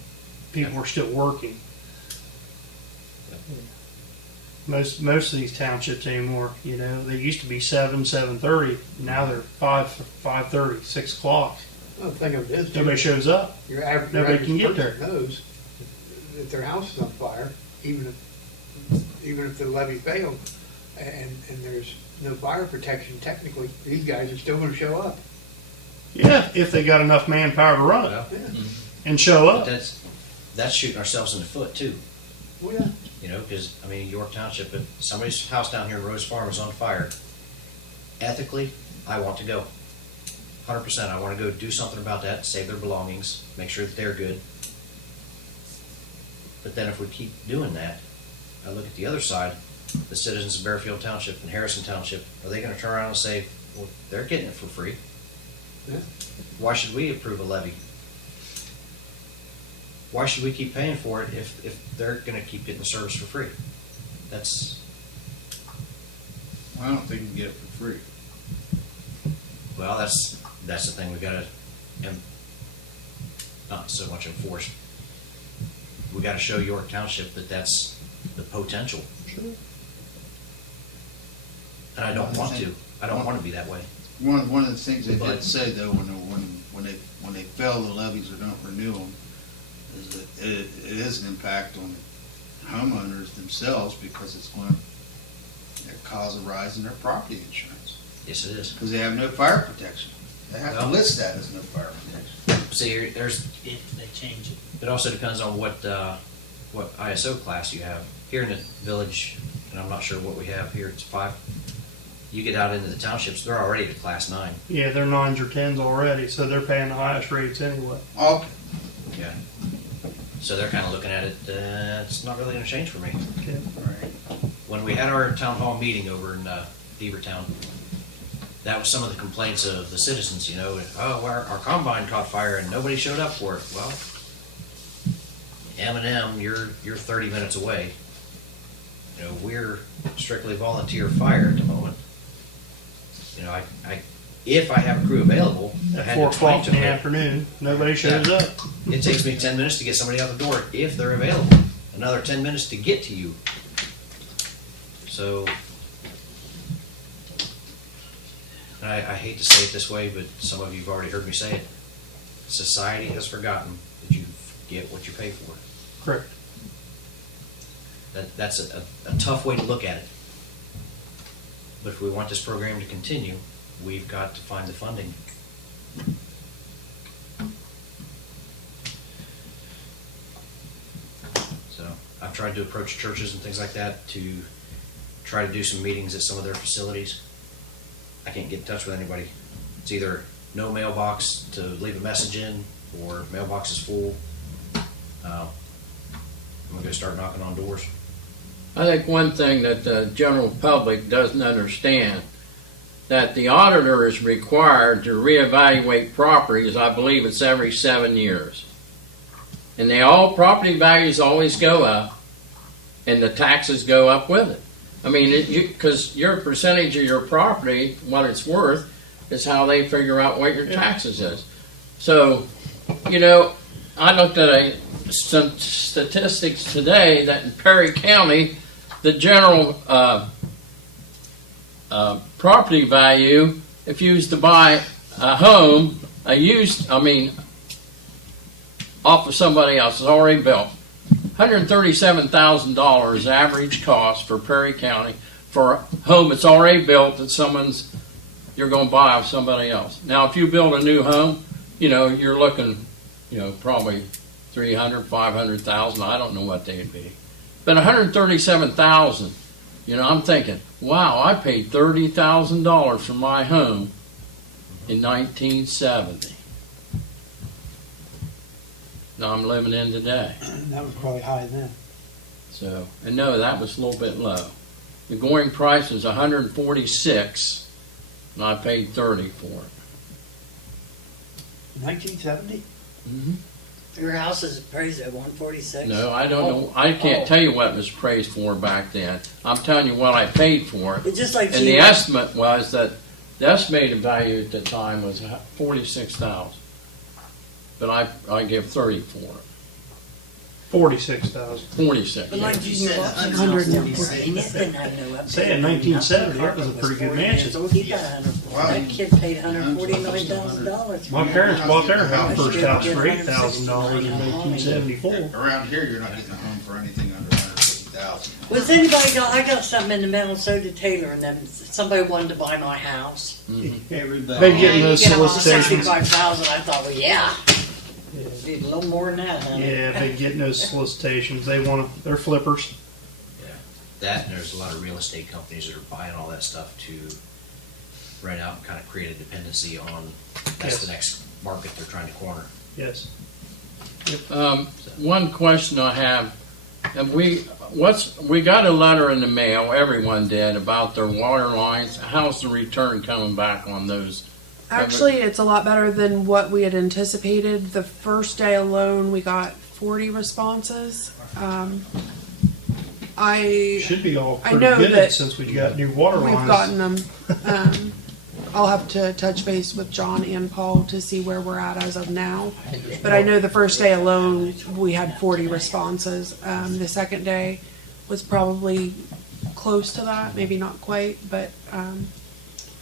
people are still working. Most of these townships anymore, you know, they used to be 7:30. Now they're 5:30, 6 o'clock. Well, the thing of it is, Nobody shows up. your average Nobody can get person knows that their house is on fire, even if the levy failed, and there's no fire protection, technically, these guys are still gonna show up. Yeah, if they got enough manpower to run it Well, Yeah. and show but up. that's shooting ourselves in the foot too. Well, yeah. You know, because, I mean, York Township, if somebody's house down here in Rose Farm is on fire, ethically, I want to go. 100%. I want to go do something about that, save their belongings, make sure that they're good. But then if we keep doing that, I look at the other side, the citizens of Bearfield Township and Harrison Township, are they going to turn around and say, well, they're getting it for free? Yeah. Why should we approve a levy? Why should we keep paying for it if they're going to keep getting the service for free? That's, Well, I don't think you can get it for free. well, that's the thing, we gotta, not so much enforce. We gotta show York Township that that's the potential. And I don't want to, I don't want to be that way. One of the things they But- did say though, when they fail the levies or don't renew them, is that it is an impact on homeowners themselves because it's going to cause a rise in their property insurance. Yes, it is. Because they have no fire protection. They have to Well- list that as no fire protection. See, there's, If they change it. it also depends on what ISO class you have. Here in the village, and I'm not sure what we have here, it's 5. You get out into the townships, they're already at class 9. Yeah, they're 9s or 10s already, so they're paying the highest rates anyway. Okay. Yeah. So they're kind of looking at it, it's not really gonna change for me. Okay. All right. when we had our town hall meeting over in Beavertown, that was some of the complaints of the citizens, you know, oh, our combine caught fire and nobody showed up for it. Well, M&M, you're 30 minutes away. You know, we're strictly volunteer fire at the moment. You know, if I have a crew available, I At had 4 to explain o'clock to in the them, afternoon, nobody shows up. it takes me 10 minutes to get somebody out the door if they're available. Another 10 minutes to get to you. So, I hate to say it this way, but some of you have already heard me say it. Society has forgotten that you get what you pay for. Correct. That's a tough way to look at it. But if we want this program to continue, we've got to find the funding. So I've tried to approach churches and things like that to try to do some meetings at some of their facilities. I can't get in touch with anybody. It's either no mailbox to leave a message in, or mailbox is full. I'm gonna go start knocking on doors. I think one thing that the general public doesn't understand, that the auditor is required to reevaluate properties, I believe it's every 7 years. And property values always go up, and the taxes go up with it. I mean, because your percentage of your property, what it's worth, is how they figure out what your taxes is. So, you know, I looked at some statistics today that in Perry County, the general property value, if you was to buy a home, off of somebody else's already built, $137,000 average cost for Perry County for a home that's already built that you're going to buy off somebody else. Now, if you build a new home, you know, you're looking, you know, probably $300,000, $500,000. I don't know what they'd be. But $137,000, you know, I'm thinking, wow, I paid $30,000 for my home in 1970. Now I'm living in today. That was probably high then. So, and no, that was a little bit low. The going price was $146, and I paid $30 for it. 1970? Mm-hmm. Your house is appraised at 146? No, I don't know. I can't tell you what it was appraised for back then. I'm telling you what I paid for it. It's just like And the estimate was that the estimated value at the time was $46,000. But I give $30 for it. 46,000. 46. But like You you said said, 146. Say in 1970, that was a pretty good mansion. He got that kid paid $149,000. My parents bought their first house for $8,000 in 1974. Around here, you're not getting a home for anything under 150,000. Was anybody I got something in the mail, so did Taylor, and then somebody wanted to buy my house. Everybody. They getting Yeah, those you get 'em on solicitations. 65,000, I thought, well, yeah. Did a little more than that, honey. Yeah, they getting those solicitations. They're flippers. Yeah, that and there's a lot of real estate companies that are buying all that stuff to rent out and kind of create a dependency on, that's Yes. the next market they're trying to corner. Yes. One question I have, and we got a letter in the mail, everyone did, about their water lines. How's the return coming back on those? Actually, it's a lot better than what we had anticipated. The first day alone, we got 40 responses. Should be all I pretty know good that since we got new water We've lines. gotten them. I'll have to touch base with John and Paul to see where we're at as of now. But I know the first day alone, we had 40 responses. The second day was probably close to that, maybe not quite, but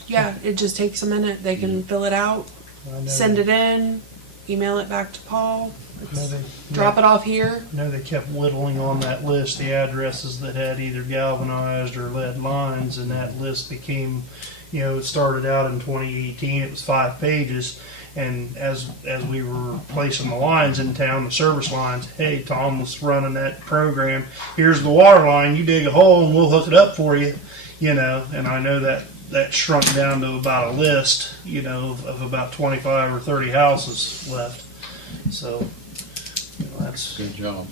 yeah, it just takes a minute. They can fill it out, I know send it in, email it back to Paul, I know they- drop it off here. I know they kept whittling on that list the addresses that had either galvanized or lead lines, and that list became, you know, it started out in 2018. It was 5 pages, and as we were placing the lines in town, the service lines, hey, Tom was running that program. Here's the water line. You dig a hole, and we'll hook it up for you. You know, and I know that shrunk down to about a list, you know, of about 25 or 30 houses left. So, you know, that's Good job.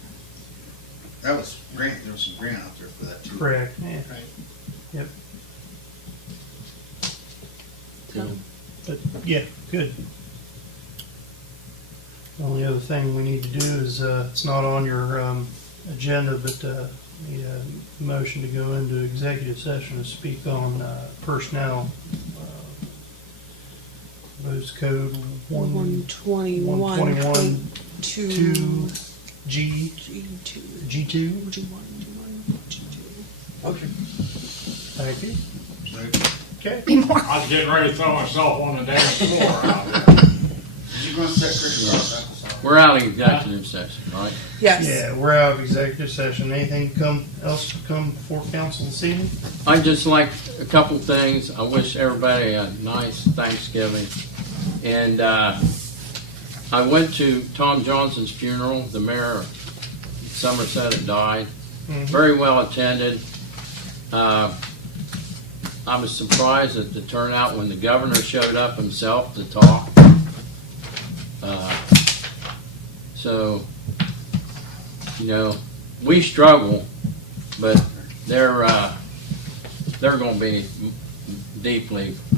That was grant, there was some grant out there for that too. Correct, yeah. Right. Yep, So, but, yeah, good. The only other thing we need to do is, it's not on your, agenda, but, need a motion to go into executive session to speak on, personnel. Those code 121.2 G, G2. G2. G1. Okay. Thank you. Okay. I was getting ready to throw myself on the dance floor out there. Did you go and set Christmas? we're out of executive session, right? Yes. Yeah, we're out of executive session. Anything else come before council this evening? I'd just like a couple things. I wish everybody a nice Thanksgiving. And I went to Tom Johnson's funeral. The mayor of Somerset had died. Very well attended. I was surprised at the turnout when the governor showed up himself to talk. So, you know, we struggle, but they're going to be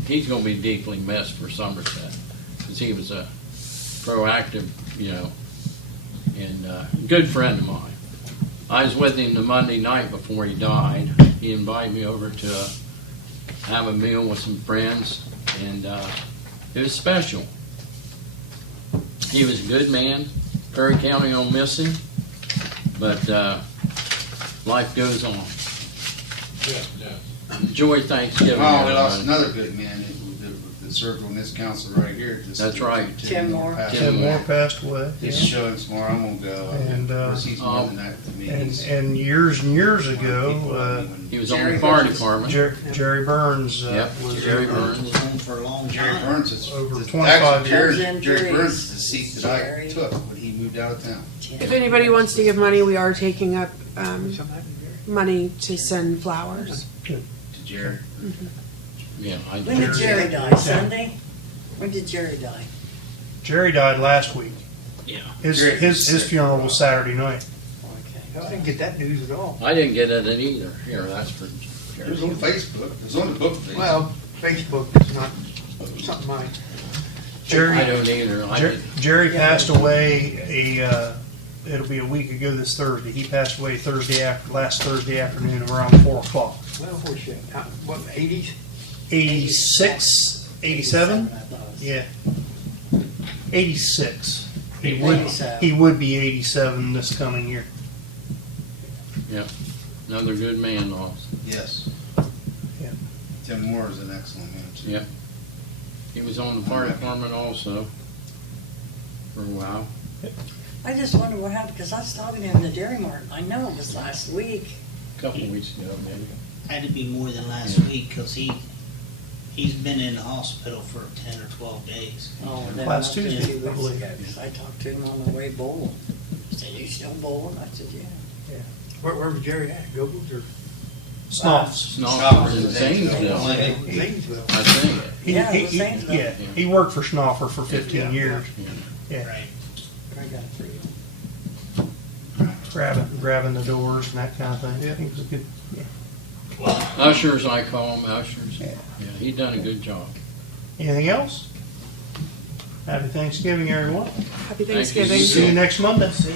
he's going to be deeply missed for Somerset, because he was a proactive, you know, and good friend of mine. I was with him the Monday night before he died. He invited me over to have a meal with some friends, and it was special. He was a good man. Perry County will miss him, but life goes on. Yes, yes. Enjoy Thanksgiving, Oh, we lost everybody. another good man that served on this council right here. That's right. Tim Moore. Tim Moore passed away. He's showing some more. I'm gonna go. And, Of course, he's more than that to me. And years ago, He was on the fire department. Jerry Burns Yep, was Jerry over- Burns. Was home for a long Jerry time. Burns is Over actually 25 Jerry years. Burns is the seat that I Jerry. took when he moved out of town. If anybody wants to give money, we are taking up Something happened there. money to send flowers. To Jerry. Yeah, I When did Jerry die? Sunday? When did Jerry die? Jerry died last week. Yeah. His funeral was Saturday night. Okay. I didn't get that news at all. I didn't get it either. Here, that's for It Jerry. was on Facebook. It was on the book page. Well, Facebook is not something mine. Jerry, I don't either. Jerry passed away it'll be a week ago this Thursday. He passed away last Thursday afternoon around 4 o'clock. Well, horseshit. What, 80s? 86, 87? I thought it was- Yeah. 86. He 87. would be 87 this coming year. Another good man lost. Yes. Yeah. Tim Moore is an excellent man too. Yep. He was on the fire department also for a while. I just wonder what happened, because I was talking to him in the Dairy Mart. I know it was last week. A couple of weeks ago, maybe. Had to be more than last week, cause he's been in the hospital for 10 or 12 days. Oh, then Last it must have been Tuesday, 2 I weeks believe. ago, 'cause I talked to him on the way bowling. He said, "You still bowling?" I said, "Yeah." Where was Jerry at? Gobles or Snoffs. Snoffer in Zanesville, Zanesville? I think. Yeah, it was Zanesville. Yeah, he worked for Snoffer for 15 years. Yeah, Right. I got it for you. grabbing the doors and that kind of thing. Yeah, he was a good. Ushers, I call them ushers. Yeah. Yeah, he done a good job. Anything else? Happy Thanksgiving, everyone. Happy Thank you. Thanksgiving. See you next Monday. See?